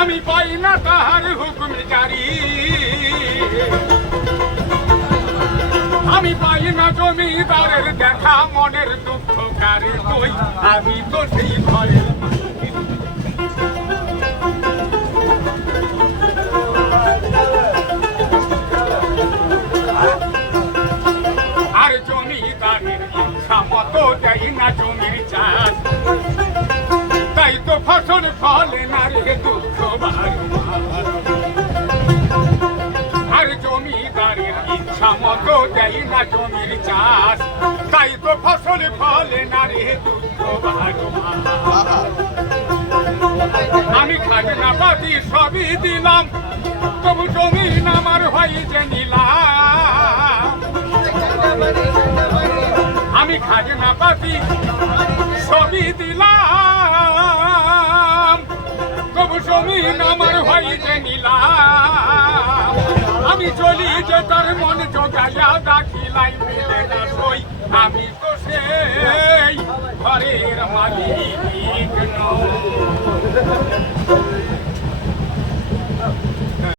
আমি পাই না তাহার হুকুম জারি, আমি পাই না জমিদারের দেখা, মনের দুঃখ কারে কই, আমি তো সেই ঘরের আর জমিদারের ইচ্ছা মতো দেয় না জমির চাষ, তাই তো ফসল ফলে না রে দুঃখ বারবার। আর জমিদারের ইচ্ছা মতো দেয় না জমির চাষ, তাই তো ফসল ফলে না রে দুঃখ বারবার। আমি খাজনা পাতি সবই দিলাম, তবু জমিন আমার হয় যে নিলাম। আমি খাজনা পাতি সবই দিলাম, তবু জমিন আমার হয় যে নিলাম। আমি চলি যে তার মন জোগাইয়া দাখিলাই মিলে না সই, আমি তো সেই ঘরের মালিক নই।